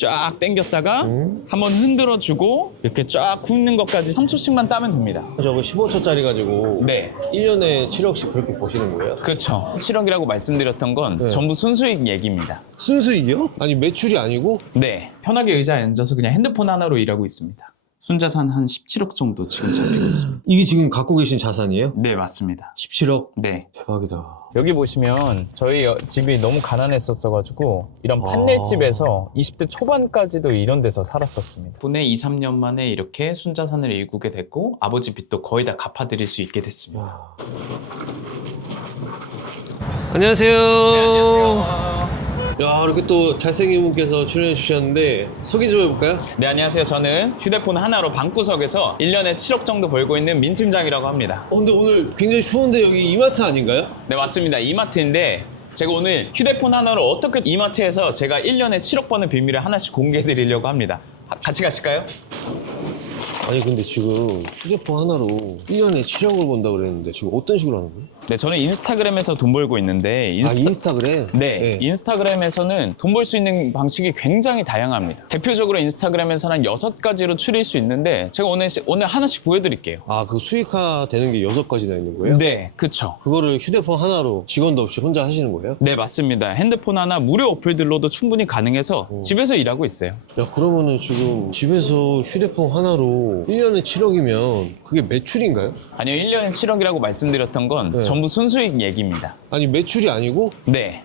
쫙 당겼다가 한번 흔들어주고 이렇게 쫙 굽는 것까지 3초씩만 따면 됩니다. 저거 15초짜리 가지고 네, 1년에 7억씩 그렇게 버시는 거예요? 그렇죠. 7억이라고 말씀드렸던 건 네. 전부 순수익 얘기입니다. 순수익이요? 아니 매출이 아니고? 네, 편하게 의자에 앉아서 그냥 핸드폰 하나로 일하고 있습니다. 순자산 한 17억 정도 지금 잡히고 있습니다. 이게 지금 갖고 계신 자산이에요? 네, 맞습니다. 17억? 네. 대박이다. 여기 보시면 저희 집이 너무 가난했었어가지고 이런 판넬집에서 20대 초반까지도 이런 데서 살았었습니다. 덕분에 2, 3년 만에 이렇게 순자산을 일구게 됐고 아버지 빚도 거의 다 갚아드릴 수 있게 됐습니다. 안녕하세요. 네, 안녕하세요. 야, 이렇게 또 잘생긴 분께서 출연해 주셨는데 소개 좀 해볼까요? 네, 안녕하세요. 저는 휴대폰 하나로 방구석에서 1년에 7억 정도 벌고 있는 민 팀장이라고 합니다. 근데 오늘 굉장히 추운데 여기 이마트 아닌가요? 네, 맞습니다. 이마트인데 제가 오늘 휴대폰 하나로 어떻게 이마트에서 제가 1년에 7억 버는 비밀을 하나씩 공개해 드리려고 합니다. 같이 가실까요? 아니 근데 지금 휴대폰 하나로 1년에 7억을 번다고 그랬는데 지금 어떤 식으로 하는 거예요? 네, 저는 인스타그램에서 돈 벌고 있는데 인스타그램? 네, 인스타그램에서는 돈 벌 수 있는 방식이 굉장히 다양합니다. 대표적으로 인스타그램에서는 6가지로 추릴 수 있는데 제가 오늘 하나씩 보여드릴게요. 아, 그 수익화 되는 게 6가지나 있는 거예요? 네, 그쵸. 그거를 휴대폰 하나로 직원도 없이 혼자 하시는 거예요? 네, 맞습니다. 핸드폰 하나 무료 어플들로도 충분히 가능해서 집에서 일하고 있어요. 야, 그러면은 지금 집에서 휴대폰 하나로 1년에 7억이면 그게 매출인가요? 아니요, 1년에 7억이라고 말씀드렸던 건 네. 전부 순수익 얘기입니다. 아니 매출이 아니고 네.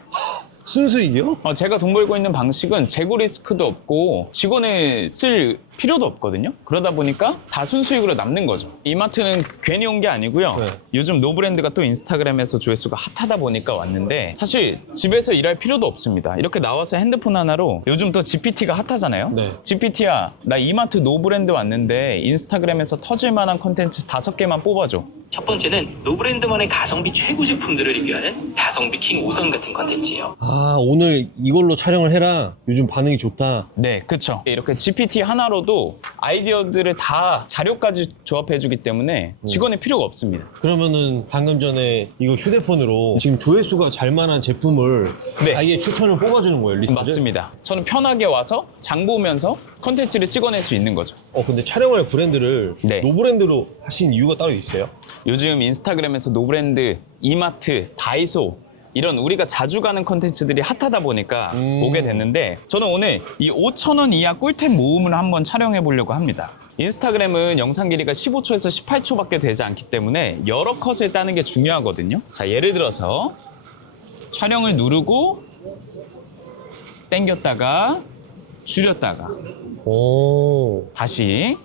순수익이요? 제가 돈 벌고 있는 방식은 재고 리스크도 없고 직원을 쓸 필요도 없거든요. 그러다 보니까 다 순수익으로 남는 거죠. 이마트는 괜히 온 게 아니고요. 네. 요즘 노브랜드가 또 인스타그램에서 조회수가 핫하다 보니까 왔는데 사실 집에서 일할 필요도 없습니다. 이렇게 나와서 핸드폰 하나로 요즘 또 GPT가 핫하잖아요. 네. GPT야, 나 이마트 노브랜드 왔는데 인스타그램에서 터질 만한 콘텐츠 5개만 뽑아줘. 첫 번째는 노브랜드만의 가성비 최고 제품들을 리뷰하는 가성비 킹 5선 같은 컨텐츠예요. 아, 오늘 이걸로 촬영을 해라. 요즘 반응이 좋다. 네, 그쵸. 이렇게 GPT 하나로도 아이디어들을 다 자료까지 조합해주기 때문에 직원이 필요가 없습니다. 그러면은 방금 전에 이거 휴대폰으로 지금 조회수가 잘 만한 제품을 네. 아예 추천을 뽑아주는 거예요, 리스트를? 맞습니다. 저는 편하게 와서 장 보면서 컨텐츠를 찍어낼 수 있는 거죠. 근데 촬영할 브랜드를 네. 노브랜드로 하신 이유가 따로 있어요? 요즘 인스타그램에서 노브랜드, 이마트, 다이소 이런 우리가 자주 가는 컨텐츠들이 핫하다 보니까 오게 됐는데 저는 오늘 이 5,000원 이하 꿀템 모음을 한번 촬영해 보려고 합니다. 인스타그램은 영상 길이가 15초에서 18초밖에 되지 않기 때문에 여러 컷을 따는 게 중요하거든요. 자, 예를 들어서 촬영을 누르고 당겼다가 줄였다가 오, 다시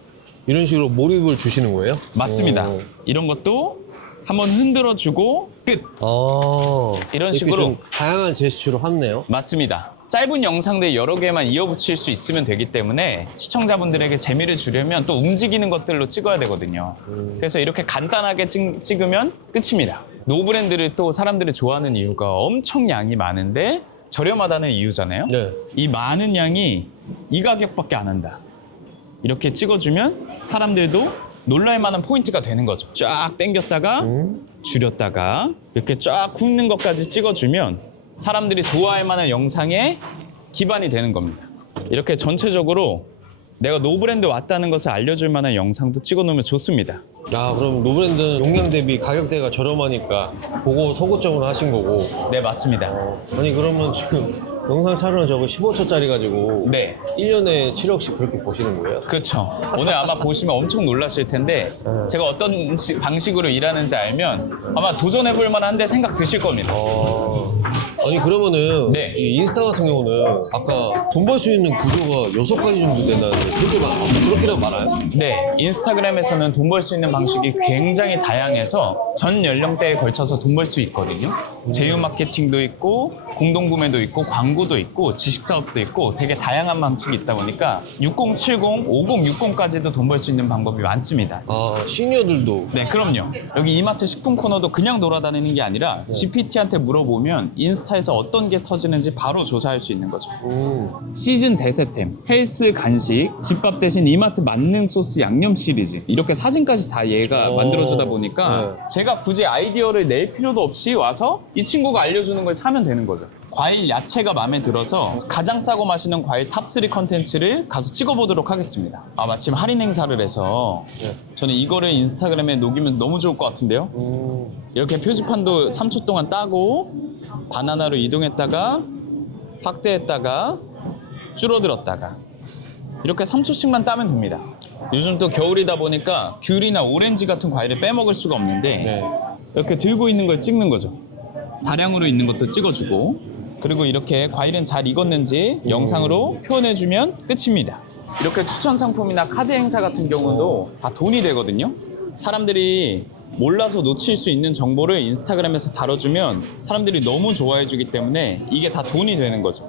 이런 식으로 몰입을 주시는 거예요? 맞습니다. 오. 이런 것도 한번 흔들어주고 끝! 아, 이런 이렇게 식으로. 좀 다양한 제스처로 하네요. 맞습니다. 짧은 영상들 여러 개만 이어붙일 수 있으면 되기 때문에 시청자분들에게 재미를 주려면 또 움직이는 것들로 찍어야 되거든요. 그래서 이렇게 간단하게 찍으면 끝입니다. 노브랜드를 또 사람들이 좋아하는 이유가 엄청 양이 많은데 저렴하다는 이유잖아요. 네. 이 많은 양이 이 가격밖에 안 한다. 이렇게 찍어주면 사람들도 놀랄 만한 포인트가 되는 거죠. 쫙 당겼다가 줄였다가 이렇게 쫙 굽는 것까지 찍어주면 사람들이 좋아할 만한 영상의 기반이 되는 겁니다. 이렇게 전체적으로 내가 노브랜드 왔다는 것을 알려줄 만한 영상도 찍어놓으면 좋습니다. 야, 그럼 노브랜드는 용량 대비 가격대가 저렴하니까 그거 소고점으로 하신 거고. 네, 맞습니다. 아니 그러면 지금 영상 촬영 저거 15초짜리 가지고 네, 1년에 7억씩 그렇게 버시는 거예요? 그렇죠. 오늘 아마 보시면 엄청 놀라실 텐데 제가 어떤 방식으로 일하는지 알면 아마 도전해볼 만한데 생각 드실 겁니다. 아니 그러면은 네. 이 인스타 같은 경우는 아까 돈 벌 수 있는 구조가 6가지 정도 된다는데 그렇게라도 많아요? 네, 인스타그램에서는 돈 벌 수 있는 방식이 굉장히 다양해서 전 연령대에 걸쳐서 돈 벌 수 있거든요. 제휴 마케팅도 있고 공동구매도 있고 광고도 있고 지식사업도 있고 되게 다양한 방식이 있다 보니까 6070, 5060까지도 돈 벌 수 있는 방법이 많습니다. 아, 시니어들도. 네, 그럼요. 여기 이마트 식품 코너도 그냥 돌아다니는 게 아니라 GPT한테 물어보면 인스타에서 어떤 게 터지는지 바로 조사할 수 있는 거죠. 시즌 대세템, 헬스 간식, 집밥 대신 이마트 만능 소스 양념 시리즈 이렇게 사진까지 다 얘가 만들어주다 보니까 제가 굳이 아이디어를 낼 필요도 없이 와서 이 친구가 알려주는 걸 사면 되는 거죠. 과일 야채가 마음에 들어서 가장 싸고 맛있는 과일 탑3 컨텐츠를 가서 찍어보도록 하겠습니다. 아, 마침 할인 행사를 해서 저는 이거를 인스타그램에 녹이면 너무 좋을 것 같은데요. 이렇게 표지판도 3초 동안 따고 바나나로 이동했다가 확대했다가 줄어들었다가 이렇게 3초씩만 따면 됩니다. 요즘 또 겨울이다 보니까 귤이나 오렌지 같은 과일을 빼먹을 수가 없는데 이렇게 들고 있는 걸 찍는 거죠. 다량으로 있는 것도 찍어주고 그리고 이렇게 과일은 잘 익었는지 영상으로 표현해주면 끝입니다. 이렇게 추천 상품이나 카드 행사 같은 경우도 다 돈이 되거든요. 사람들이 몰라서 놓칠 수 있는 정보를 인스타그램에서 다뤄주면 사람들이 너무 좋아해주기 때문에 이게 다 돈이 되는 거죠.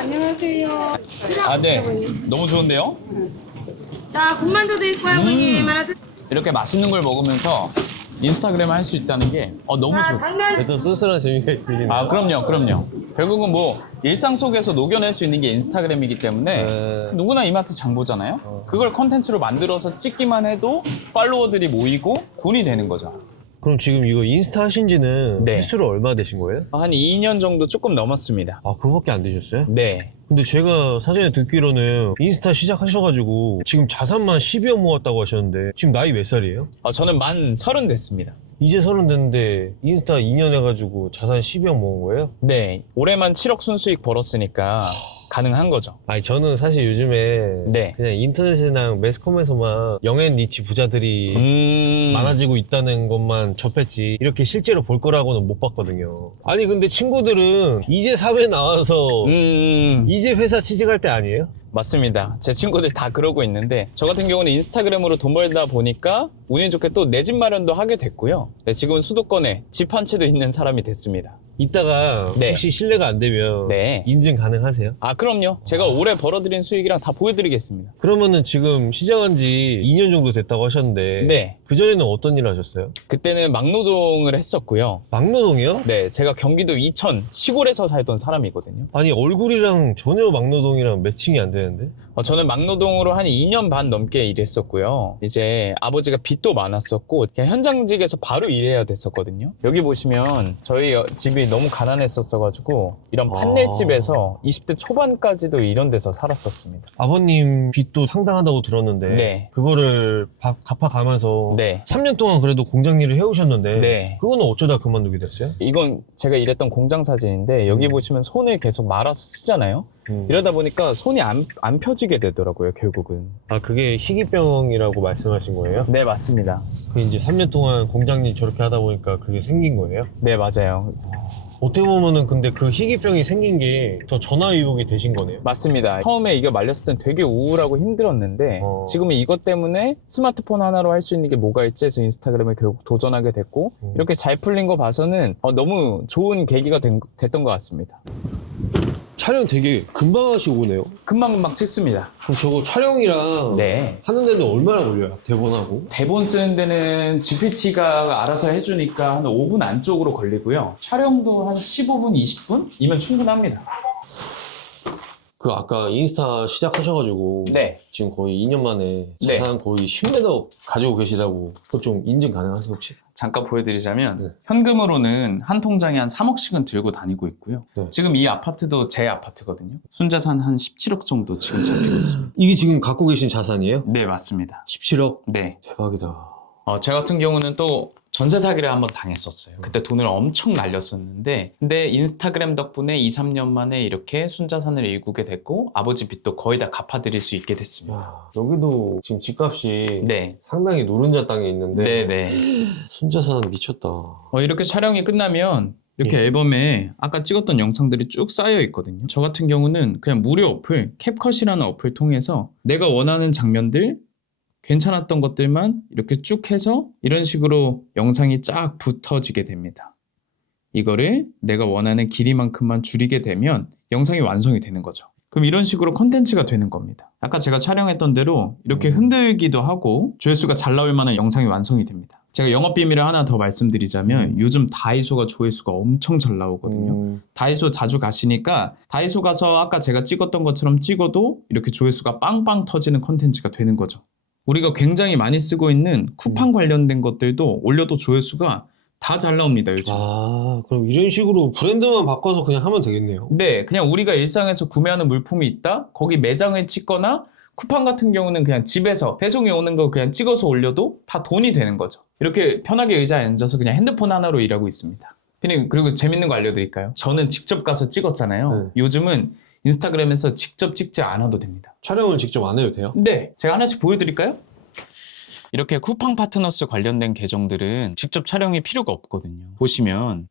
안녕하세요. 아, 네. 너무 좋은데요? 자, 군만두도 있고요, 어머님. 이렇게 맛있는 걸 먹으면서 인스타그램 할 수 있다는 게 너무 좋아요. 당면 일단 쏠쏠한 재미가 있으시네요. 아, 그럼요. 결국은 뭐 일상 속에서 녹여낼 수 있는 게 인스타그램이기 때문에 네. 누구나 이마트 장 보잖아요. 그걸 컨텐츠로 만들어서 찍기만 해도 팔로워들이 모이고 돈이 되는 거죠. 그럼 지금 이거 인스타 하신 지는 네. 횟수로 얼마 되신 거예요? 한 2년 정도 조금 넘었습니다. 아, 그거밖에 안 되셨어요? 네. 근데 제가 사전에 듣기로는 인스타 시작하셔가지고 지금 자산만 10여 모았다고 하셨는데 지금 나이 몇 살이에요? 저는 만 30 됐습니다. 이제 30 됐는데 인스타 2년 해가지고 자산 10여 모은 거예요? 네. 올해만 7억 순수익 벌었으니까 가능한 거죠. 아니 저는 사실 요즘에 네. 그냥 인터넷이나 매스컴에서만 영앤 리치 부자들이 많아지고 있다는 것만 접했지 이렇게 실제로 볼 거라고는 못 봤거든요. 아니 근데 친구들은 이제 사회 나와서 이제 회사 취직할 때 아니에요? 맞습니다. 제 친구들 다 그러고 있는데 저 같은 경우는 인스타그램으로 돈 벌다 보니까 운이 좋게 또 내 집 마련도 하게 됐고요. 네, 지금은 수도권에 집 한 채도 있는 사람이 됐습니다. 이따가 네. 혹시 실례가 안 되면 네. 인증 가능하세요? 아, 그럼요. 제가 올해 벌어들인 수익이랑 다 보여드리겠습니다. 그러면은 지금 시작한 지 2년 정도 됐다고 하셨는데 네. 그전에는 어떤 일을 하셨어요? 그때는 막노동을 했었고요. 막노동이요? 네, 제가 경기도 이천 시골에서 살던 사람이거든요. 아니 얼굴이랑 전혀 막노동이랑 매칭이 안 되는데? 저는 막노동으로 한 2년 반 넘게 일했었고요. 이제 아버지가 빚도 많았었고 그냥 현장직에서 바로 일해야 됐었거든요. 여기 보시면 저희 집이 너무 가난했었어가지고 이런 판넬집에서 20대 초반까지도 이런 데서 살았었습니다. 아버님 빚도 상당하다고 들었는데 네. 그거를 갚아가면서 네. 3년 동안 그래도 공장 일을 해오셨는데 네. 그거는 어쩌다 그만두게 됐어요? 이건 제가 일했던 공장 사진인데 여기 보시면 손을 계속 말아서 쓰잖아요. 이러다 보니까 손이 안 펴지게 되더라고요, 결국은. 아 그게 희귀병이라고 말씀하신 거예요? 네, 맞습니다. 그 이제 3년 동안 공장 일 저렇게 하다 보니까 그게 생긴 거예요? 네, 맞아요. 어떻게 보면은 근데 그 희귀병이 생긴 게 더 전화위복이 되신 거네요? 맞습니다. 처음에 이거 말렸을 땐 되게 우울하고 힘들었는데 지금은 이것 때문에 스마트폰 하나로 할 수 있는 게 뭐가 있지 해서 인스타그램을 결국 도전하게 됐고 이렇게 잘 풀린 거 봐서는 너무 좋은 계기가 됐던 것 같습니다. 촬영 되게 금방 하시고 오네요. 금방금방 찍습니다. 그럼 저거 촬영이랑 네. 하는 데는 얼마나 걸려요? 대본하고? 대본 쓰는 데는 GPT가 알아서 해주니까 한 5분 안쪽으로 걸리고요. 촬영도 한 15분, 20분이면 충분합니다. 그 아까 인스타 시작하셔가지고 네. 지금 거의 2년 만에 네. 자산 거의 10m 가지고 계시다고 그거 좀 인증 가능하세요 혹시? 잠깐 보여드리자면 네. 현금으로는 한 통장에 한 3억씩은 들고 다니고 있고요. 네. 지금 이 아파트도 제 아파트거든요. 순자산 한 17억 정도 지금 잡히고 있습니다. 이게 지금 갖고 계신 자산이에요? 네, 맞습니다. 17억? 네. 대박이다. 제 같은 경우는 또 전세 사기를 한번 당했었어요. 그때 돈을 엄청 날렸었는데 근데 인스타그램 덕분에 2, 3년 만에 이렇게 순자산을 일구게 됐고 아버지 빚도 거의 다 갚아드릴 수 있게 됐습니다. 야, 여기도 지금 집값이 네. 상당히 노른자 땅에 있는데 네네. 순자산 미쳤다. 이렇게 촬영이 끝나면 이렇게 예. 앨범에 아까 찍었던 영상들이 쭉 쌓여 있거든요. 저 같은 경우는 그냥 무료 어플, 캡컷이라는 어플 통해서 내가 원하는 장면들 괜찮았던 것들만 이렇게 쭉 해서 이런 식으로 영상이 쫙 붙어지게 됩니다. 이거를 내가 원하는 길이만큼만 줄이게 되면 영상이 완성이 되는 거죠. 그럼 이런 식으로 콘텐츠가 되는 겁니다. 아까 제가 촬영했던 대로 이렇게 흔들기도 하고 조회수가 잘 나올 만한 영상이 완성이 됩니다. 제가 영업 비밀을 하나 더 말씀드리자면 요즘 다이소가 조회수가 엄청 잘 나오거든요. 다이소 자주 가시니까 다이소 가서 아까 제가 찍었던 것처럼 찍어도 이렇게 조회수가 빵빵 터지는 콘텐츠가 되는 거죠. 우리가 굉장히 많이 쓰고 있는 쿠팡 관련된 것들도 올려도 조회수가 다 잘 나옵니다, 요즘. 아, 그럼 이런 식으로 브랜드만 바꿔서 그냥 하면 되겠네요. 네, 그냥 우리가 일상에서 구매하는 물품이 있다? 거기 매장을 찍거나 쿠팡 같은 경우는 그냥 집에서 배송이 오는 거 그냥 찍어서 올려도 다 돈이 되는 거죠. 이렇게 편하게 의자에 앉아서 그냥 핸드폰 하나로 일하고 있습니다. 피디님, 그리고 재밌는 거 알려드릴까요? 저는 직접 가서 찍었잖아요. 네. 요즘은 인스타그램에서 직접 찍지 않아도 됩니다. 촬영을 직접 안 해도 돼요? 네, 제가 하나씩 보여드릴까요? 이렇게 쿠팡 파트너스 관련된 계정들은 직접 촬영이 필요가 없거든요. 보시면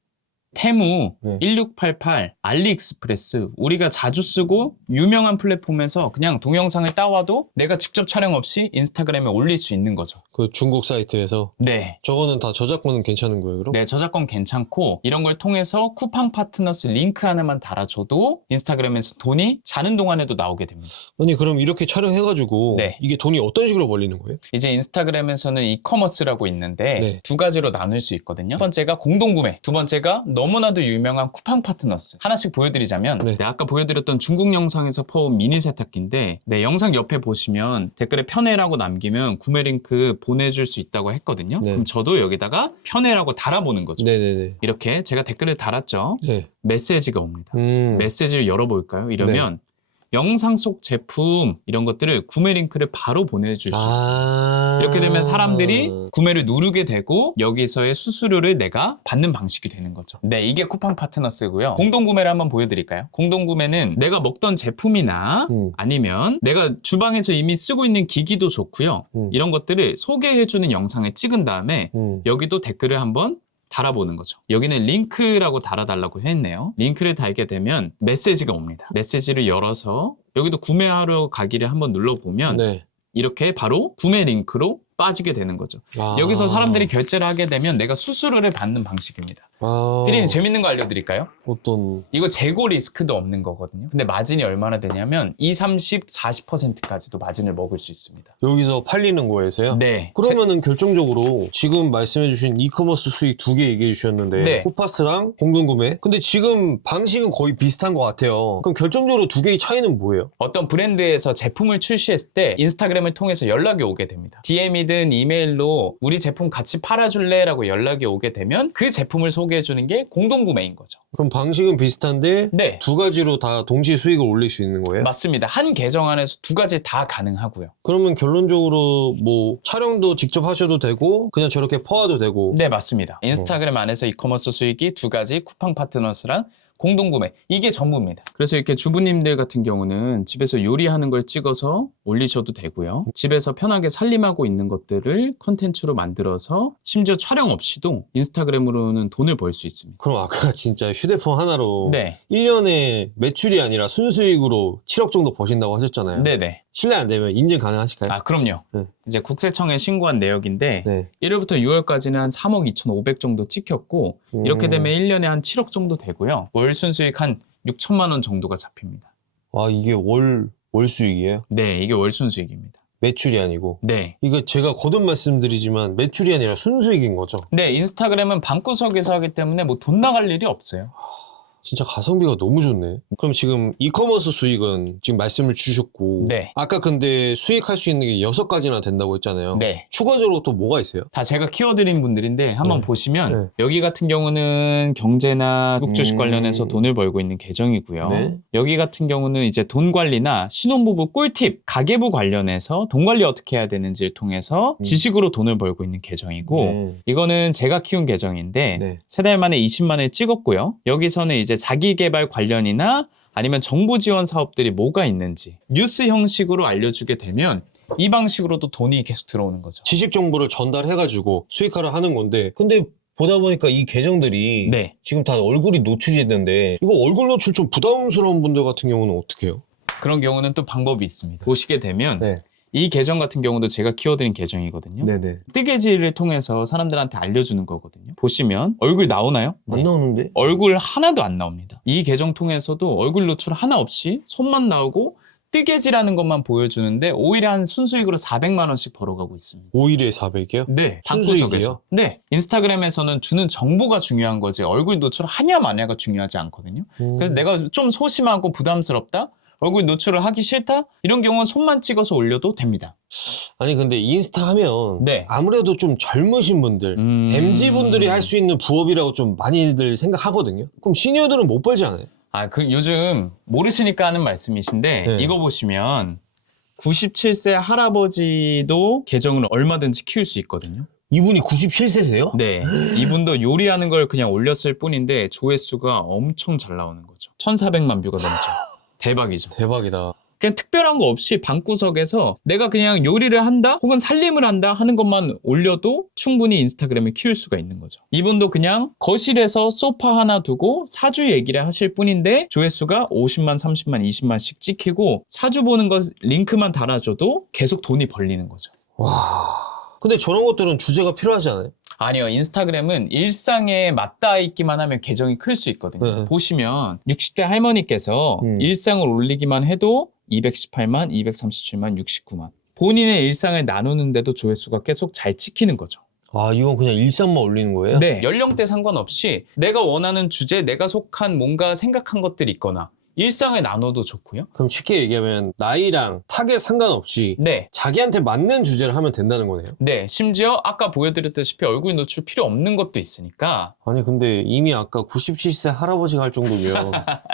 테무, 네. 1688, 알리익스프레스, 우리가 자주 쓰고 유명한 플랫폼에서 그냥 동영상을 따와도 내가 직접 촬영 없이 인스타그램에 올릴 수 있는 거죠. 그 중국 사이트에서. 네. 저거는 다 저작권은 괜찮은 거예요, 그럼? 네, 저작권 괜찮고 이런 걸 통해서 쿠팡 파트너스 링크 하나만 달아줘도 인스타그램에서 돈이 자는 동안에도 나오게 됩니다. 아니, 그럼 이렇게 촬영해가지고 네. 이게 돈이 어떤 식으로 벌리는 거예요? 이제 인스타그램에서는 이커머스라고 있는데 네. 두 가지로 나눌 수 있거든요. 첫 번째가 공동구매, 두 번째가 너무나도 유명한 쿠팡 파트너스. 하나씩 보여드리자면 네. 네, 아까 보여드렸던 중국 영상에서 퍼온 미니 세탁기인데 네, 영상 옆에 보시면 댓글에 편해라고 남기면 구매 링크 보내줄 수 있다고 했거든요. 네. 그럼 저도 여기다가 편해라고 달아보는 거죠. 네네네. 이렇게 제가 댓글을 달았죠. 네. 메시지가 옵니다. 음. 메시지를 열어볼까요? 이러면 영상 속 제품 이런 것들을 구매 링크를 바로 보내줄 수 있어요. 이렇게 되면 사람들이 구매를 누르게 되고 여기서의 수수료를 내가 받는 방식이 되는 거죠. 네, 이게 쿠팡 파트너스고요. 공동구매를 한번 보여드릴까요? 공동구매는 내가 먹던 제품이나 아니면 내가 주방에서 이미 쓰고 있는 기기도 좋고요. 이런 것들을 소개해주는 영상을 찍은 다음에 여기도 댓글을 한번 달아보는 거죠. 여기는 링크라고 달아달라고 했네요. 링크를 달게 되면 메시지가 옵니다. 메시지를 열어서 여기도 구매하러 가기를 한번 눌러보면 네. 이렇게 바로 구매 링크로 빠지게 되는 거죠. 아. 여기서 사람들이 결제를 하게 되면 내가 수수료를 받는 방식입니다. 아. 피디님, 재밌는 거 알려드릴까요? 어떤. 이거 재고 리스크도 없는 거거든요. 근데 마진이 얼마나 되냐면 20, 30, 40%까지도 마진을 먹을 수 있습니다. 여기서 팔리는 거에서요? 네. 그러면은 결정적으로 지금 말씀해주신 이커머스 수익 두 개 얘기해 주셨는데 네. 쿠파스랑 공동구매. 근데 지금 방식은 거의 비슷한 것 같아요. 그럼 결정적으로 두 개의 차이는 뭐예요? 어떤 브랜드에서 제품을 출시했을 때 인스타그램을 통해서 연락이 오게 됩니다. DM이든 이메일로 우리 제품 같이 팔아줄래? 라고 연락이 오게 되면 그 제품을 소개해주는 게 공동구매인 거죠. 그럼 방식은 비슷한데 네. 두 가지로 다 동시에 수익을 올릴 수 있는 거예요? 맞습니다. 한 계정 안에서 두 가지 다 가능하고요. 그러면 결론적으로 뭐 촬영도 직접 하셔도 되고 그냥 저렇게 퍼와도 되고. 네, 맞습니다. 인스타그램 안에서 이커머스 수익이 두 가지 쿠팡 파트너스랑 공동구매, 이게 전부입니다. 그래서 이렇게 주부님들 같은 경우는 집에서 요리하는 걸 찍어서 올리셔도 되고요. 집에서 편하게 살림하고 있는 것들을 컨텐츠로 만들어서 심지어 촬영 없이도 인스타그램으로는 돈을 벌 수 있습니다. 그럼 아까 진짜 휴대폰 하나로 네. 1년에 매출이 아니라 순수익으로 7억 정도 버신다고 하셨잖아요. 네네. 실례 안 되면 인증 가능하실까요? 아, 그럼요. 네. 이제 국세청에 신고한 내역인데 네. 1월부터 6월까지는 한 3억 2,500 정도 찍혔고 이렇게 되면 1년에 한 7억 정도 되고요. 월 순수익 한 6천만 원 정도가 잡힙니다. 아, 이게 월 수익이에요? 네, 이게 월 순수익입니다. 매출이 아니고. 네. 이거 제가 거듭 말씀드리지만 매출이 아니라 순수익인 거죠. 네, 인스타그램은 방구석에서 하기 때문에 뭐 돈 나갈 일이 없어요. 진짜 가성비가 너무 좋네. 그럼 지금 이커머스 수익은 지금 말씀을 주셨고 네. 아까 근데 수익할 수 있는 게 6가지나 된다고 했잖아요. 네. 추가적으로 또 뭐가 있어요? 다 제가 키워드린 분들인데 한번 네. 보시면 여기 같은 경우는 경제나 국주식 관련해서 돈을 벌고 있는 계정이고요. 네. 여기 같은 경우는 이제 돈 관리나 신혼부부 꿀팁, 가계부 관련해서 돈 관리 어떻게 해야 되는지를 통해서 지식으로 돈을 벌고 있는 계정이고 네. 이거는 제가 키운 계정인데 네. 3달 만에 20만을 찍었고요. 여기서는 이제 자기개발 관련이나 아니면 정부 지원 사업들이 뭐가 있는지 뉴스 형식으로 알려주게 되면 이 방식으로도 돈이 계속 들어오는 거죠. 지식 정보를 전달해가지고 수익화를 하는 건데 근데 보다 보니까 이 계정들이 네. 지금 다 얼굴이 노출이 됐는데 이거 얼굴 노출 좀 부담스러운 분들 같은 경우는 어떻게 해요? 그런 경우는 또 방법이 있습니다. 보시게 되면 네. 이 계정 같은 경우도 제가 키워드린 계정이거든요. 네네. 뜨개질을 통해서 사람들한테 알려주는 거거든요. 보시면 얼굴 나오나요? 안 나오는데? 얼굴 하나도 안 나옵니다. 이 계정 통해서도 얼굴 노출 하나 없이 손만 나오고 뜨개질하는 것만 보여주는데 오히려 한 순수익으로 400만 원씩 벌어가고 있습니다. 5일에 400이요? 네, 순수익이요? 방구석에서. 네, 인스타그램에서는 주는 정보가 중요한 거지 얼굴 노출 하냐 마냐가 중요하지 않거든요. 그래서 내가 좀 소심하고 부담스럽다? 얼굴 노출을 하기 싫다? 이런 경우는 손만 찍어서 올려도 됩니다. 아니 근데 인스타 하면 네. 아무래도 좀 젊으신 분들 MZ분들이 할 수 있는 부업이라고 좀 많이들 생각하거든요. 그럼 시니어들은 못 벌지 않아요? 아, 그 요즘 모르시니까 하는 말씀이신데 네. 이거 보시면 97세 할아버지도 계정을 얼마든지 키울 수 있거든요. 이분이 97세세요? 네. 이분도 요리하는 걸 그냥 올렸을 뿐인데 조회수가 엄청 잘 나오는 거죠. 1,400만 뷰가 넘죠. 대박이죠. 대박이다. 그냥 특별한 거 없이 방구석에서 내가 그냥 요리를 한다 혹은 살림을 한다 하는 것만 올려도 충분히 인스타그램을 키울 수가 있는 거죠. 이분도 그냥 거실에서 소파 하나 두고 사주 얘기를 하실 뿐인데 조회수가 50만, 30만, 20만씩 찍히고 사주 보는 거 링크만 달아줘도 계속 돈이 벌리는 거죠. 와. 근데 저런 것들은 주제가 필요하지 않아요? 아니요. 인스타그램은 일상에 맞닿아 있기만 하면 계정이 클 수 있거든요. 네. 보시면 60대 할머니께서 일상을 올리기만 해도 218만, 237만, 69만. 본인의 일상을 나누는데도 조회수가 계속 잘 찍히는 거죠. 아, 이건 그냥 일상만 올리는 거예요? 네. 연령대 상관없이 내가 원하는 주제, 내가 속한 뭔가 생각한 것들이 있거나 일상을 나눠도 좋고요. 그럼 쉽게 얘기하면 나이랑 타겟 상관없이 네. 자기한테 맞는 주제를 하면 된다는 거네요. 네. 심지어 아까 보여드렸다시피 얼굴 노출 필요 없는 것도 있으니까. 아니 근데 이미 아까 97세 할아버지가 할 정도면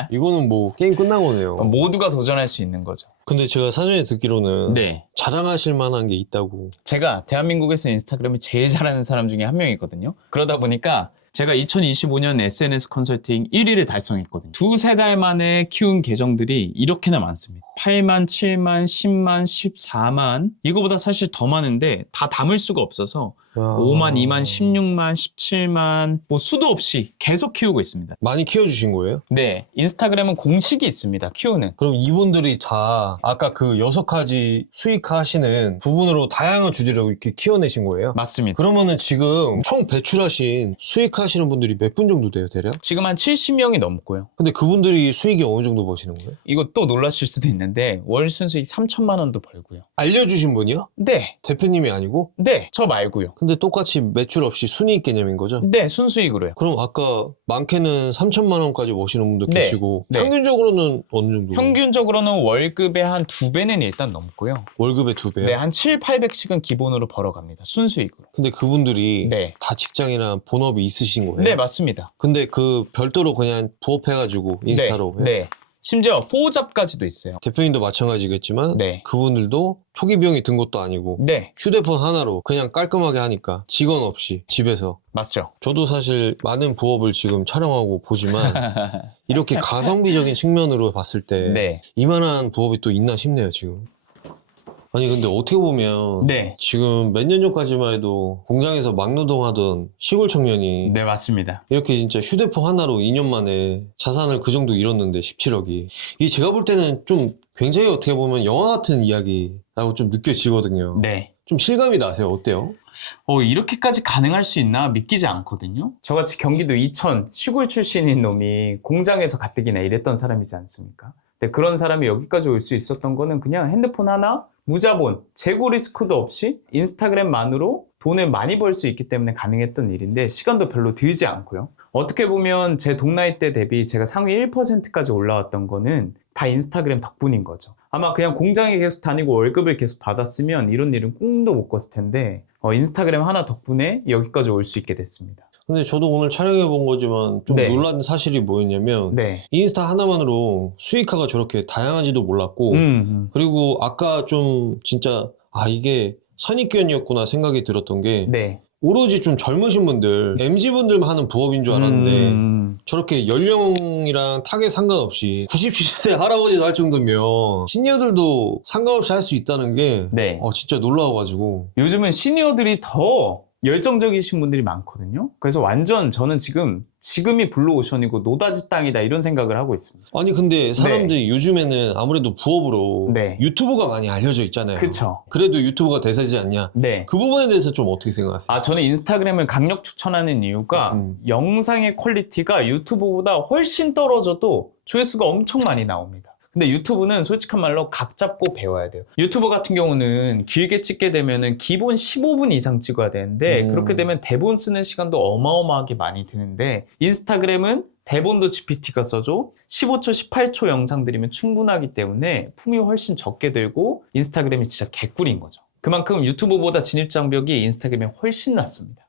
이거는 뭐 게임 끝난 거네요. 모두가 도전할 수 있는 거죠. 근데 제가 사전에 듣기로는 네. 자랑하실 만한 게 있다고. 제가 대한민국에서 인스타그램을 제일 잘하는 사람 중에 한 명이거든요. 그러다 보니까 제가 2025년 SNS 컨설팅 1위를 달성했거든요. 2-3달 만에 키운 계정들이 이렇게나 많습니다. 8만, 7만, 10만, 14만. 이거보다 사실 더 많은데 다 담을 수가 없어서 5만, 2만, 16만, 17만 뭐 수도 없이 계속 키우고 있습니다. 많이 키워주신 거예요? 네, 인스타그램은 공식이 있습니다. 키우는. 그럼 이분들이 다 아까 그 6가지 수익화하시는 부분으로 다양한 주제를 이렇게 키워내신 거예요? 맞습니다. 그러면은 지금 총 배출하신 수익하시는 분들이 몇 분 정도 돼요, 대략? 지금 한 70명이 넘고요. 근데 그분들이 수익이 어느 정도 버시는 거예요? 이거 또 놀라실 수도 있는데 월 순수익 3천만 원도 벌고요. 알려주신 분이요? 네, 대표님이 아니고? 네, 저 말고요. 근데 똑같이 매출 없이 순이익 개념인 거죠? 네, 순수익으로요. 그럼 아까 많게는 3천만 원까지 버시는 분도 네. 계시고 네. 평균적으로는 어느 정도? 평균적으로는 월급의 한 2배는 일단 넘고요. 월급의 2배요? 네, 한 7,800씩은 기본으로 벌어갑니다. 순수익으로. 근데 그분들이 네. 다 직장이나 본업이 있으신 거예요? 네, 맞습니다. 근데 그 별도로 그냥 부업해가지고 인스타로 해요? 네. 심지어 포잡까지도 있어요. 대표님도 마찬가지겠지만 네. 그분들도 초기 비용이 든 것도 아니고 네, 휴대폰 하나로 그냥 깔끔하게 하니까 직원 없이 집에서. 맞죠. 저도 사실 많은 부업을 지금 촬영하고 보지만 이렇게 가성비적인 측면으로 봤을 때 네. 이만한 부업이 또 있나 싶네요 지금. 아니 근데 어떻게 보면 네. 지금 몇 년 전까지만 해도 공장에서 막노동하던 시골 청년이 네, 맞습니다. 이렇게 진짜 휴대폰 하나로 2년 만에 자산을 그 정도 잃었는데 17억이. 이게 제가 볼 때는 좀 굉장히 어떻게 보면 영화 같은 이야기라고 좀 느껴지거든요. 네. 좀 실감이 나세요? 어때요? 이렇게까지 가능할 수 있나 믿기지 않거든요. 저같이 경기도 이천 시골 출신인 놈이 공장에서 가뜩이나 일했던 사람이지 않습니까? 근데 그런 사람이 여기까지 올 수 있었던 거는 그냥 핸드폰 하나, 무자본, 재고 리스크도 없이 인스타그램만으로 돈을 많이 벌 수 있기 때문에 가능했던 일인데 시간도 별로 들지 않고요. 어떻게 보면 제 동나이 때 대비 제가 상위 1%까지 올라왔던 거는 다 인스타그램 덕분인 거죠. 아마 그냥 공장에 계속 다니고 월급을 계속 받았으면 이런 일은 꿈도 못 꿨을 텐데 인스타그램 하나 덕분에 여기까지 올 수 있게 됐습니다. 근데 저도 오늘 촬영해 본 거지만 좀 네. 놀란 사실이 뭐였냐면 네. 인스타 하나만으로 수익화가 저렇게 다양한지도 몰랐고 그리고 아까 좀 진짜 이게 선입견이었구나 생각이 들었던 게 네. 오로지 좀 젊으신 분들 MZ분들만 하는 부업인 줄 알았는데 저렇게 연령이랑 타겟 상관없이 97세 할아버지도 할 정도면 시니어들도 상관없이 할 수 있다는 게 네. 진짜 놀라워가지고. 요즘은 시니어들이 더 열정적이신 분들이 많거든요. 그래서 완전 저는 지금이 블루오션이고 노다지 땅이다 이런 생각을 하고 있습니다. 아니 근데 사람들이 요즘에는 아무래도 부업으로 네. 유튜브가 많이 알려져 있잖아요. 그쵸. 그래도 유튜브가 대세지 않냐? 네. 그 부분에 대해서 좀 어떻게 생각하세요? 저는 인스타그램을 강력 추천하는 이유가 영상의 퀄리티가 유튜브보다 훨씬 떨어져도 조회수가 엄청 많이 나옵니다. 근데 유튜브는 솔직한 말로 각 잡고 배워야 돼요. 유튜브 같은 경우는 길게 찍게 되면은 기본 15분 이상 찍어야 되는데 그렇게 되면 대본 쓰는 시간도 어마어마하게 많이 드는데 인스타그램은 대본도 GPT가 써줘 15초, 18초 영상들이면 충분하기 때문에 품이 훨씬 적게 들고 인스타그램이 진짜 개꿀인 거죠. 그만큼 유튜브보다 진입 장벽이 인스타그램이 훨씬 낮습니다.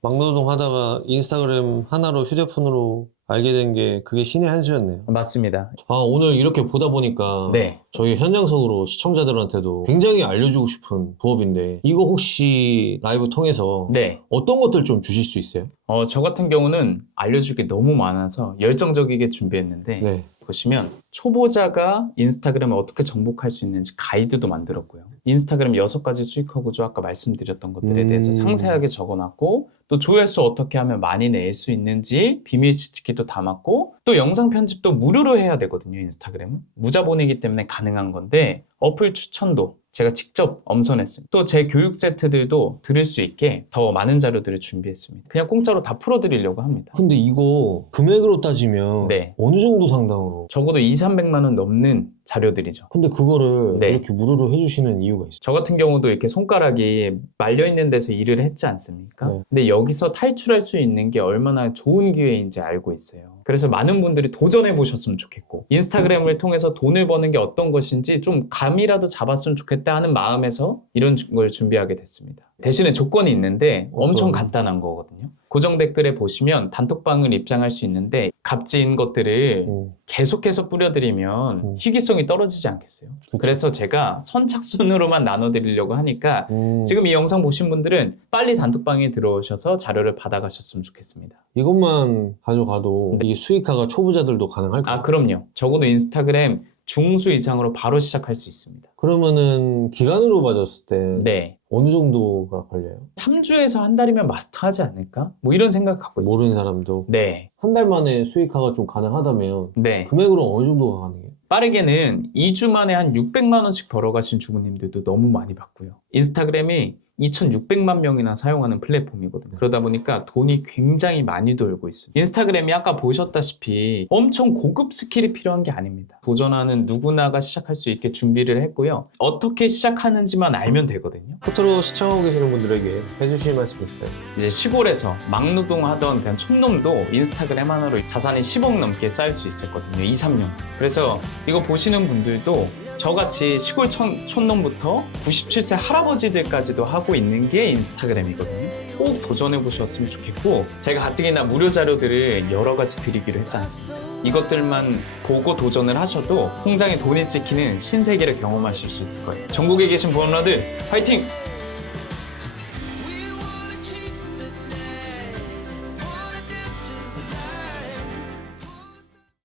막노동 하다가 인스타그램 하나로 휴대폰으로 알게 된 게 그게 신의 한 수였네요. 맞습니다. 아, 오늘 이렇게 보다 보니까 네. 저희 현장석으로 시청자들한테도 굉장히 알려주고 싶은 부업인데 이거 혹시 라이브 통해서 네. 어떤 것들 좀 주실 수 있어요? 저 같은 경우는 알려줄 게 너무 많아서 열정적이게 준비했는데 네. 보시면 초보자가 인스타그램을 어떻게 정복할 수 있는지 가이드도 만들었고요. 인스타그램 6가지 수익화 구조 아까 말씀드렸던 것들에 대해서 상세하게 적어놨고 또 조회수 어떻게 하면 많이 낼 수 있는지 비밀 지키기도 담았고 또 영상 편집도 무료로 해야 되거든요. 인스타그램은 무자 보내기 때문에 가능한 건데 어플 추천도 제가 직접 엄선했습니다. 또 제 교육 세트들도 들을 수 있게 더 많은 자료들을 준비했습니다. 그냥 공짜로 다 풀어드리려고 합니다. 근데 이거 금액으로 따지면 네. 어느 정도 상당으로? 적어도 200~300만 원 넘는 자료들이죠. 근데 그거를 네. 이렇게 무료로 해주시는 이유가 있어요? 저 같은 경우도 이렇게 손가락이 말려있는 데서 일을 했지 않습니까? 네. 근데 여기서 탈출할 수 있는 게 얼마나 좋은 기회인지 알고 있어요. 그래서 많은 분들이 도전해 보셨으면 좋겠고 인스타그램을 통해서 돈을 버는 게 어떤 것인지 좀 감이라도 잡았으면 좋겠다 하는 마음에서 이런 걸 준비하게 됐습니다. 대신에 조건이 있는데 엄청 간단한 거거든요. 고정 댓글에 보시면 단톡방을 입장할 수 있는데 값진 것들을 계속해서 뿌려드리면 희귀성이 떨어지지 않겠어요? 그래서 제가 선착순으로만 나눠드리려고 하니까 지금 이 영상 보신 분들은 빨리 단톡방에 들어오셔서 자료를 받아가셨으면 좋겠습니다. 이것만 가져가도 이게 수익화가 초보자들도 가능할까요? 아, 그럼요. 적어도 인스타그램 중수 이상으로 바로 시작할 수 있습니다. 그러면은 기간으로 봐줬을 때 네. 어느 정도가 걸려요? 3주에서 한 달이면 마스터하지 않을까? 뭐 이런 생각 갖고 있습니다. 모르는 사람도 네. 한 달 만에 수익화가 좀 가능하다면 네. 금액으로 어느 정도가 가능해요? 빠르게는 2주 만에 한 600만 원씩 벌어가신 주부님들도 너무 많이 봤고요. 인스타그램이 2,600만 명이나 사용하는 플랫폼이거든요. 그러다 보니까 돈이 굉장히 많이 돌고 있습니다. 인스타그램이 아까 보셨다시피 엄청 고급 스킬이 필요한 게 아닙니다. 도전하는 누구나가 시작할 수 있게 준비를 했고요. 어떻게 시작하는지만 알면 되거든요. 포토로 시청하고 계시는 분들에게 해주실 말씀 있을까요? 이제 시골에서 막노동하던 그냥 촌놈도 인스타그램 하나로 자산이 10억 넘게 쌓일 수 있었거든요. 2~3년. 그래서 이거 보시는 분들도 저같이 시골 촌놈부터 97세 할아버지들까지도 하고 있는 게 인스타그램이거든요. 꼭 도전해 보셨으면 좋겠고 제가 가뜩이나 무료 자료들을 여러 가지 드리기로 했지 않습니까? 이것들만 보고 도전을 하셔도 통장에 돈이 찍히는 신세계를 경험하실 수 있을 거예요. 전국에 계신 부업러들 화이팅!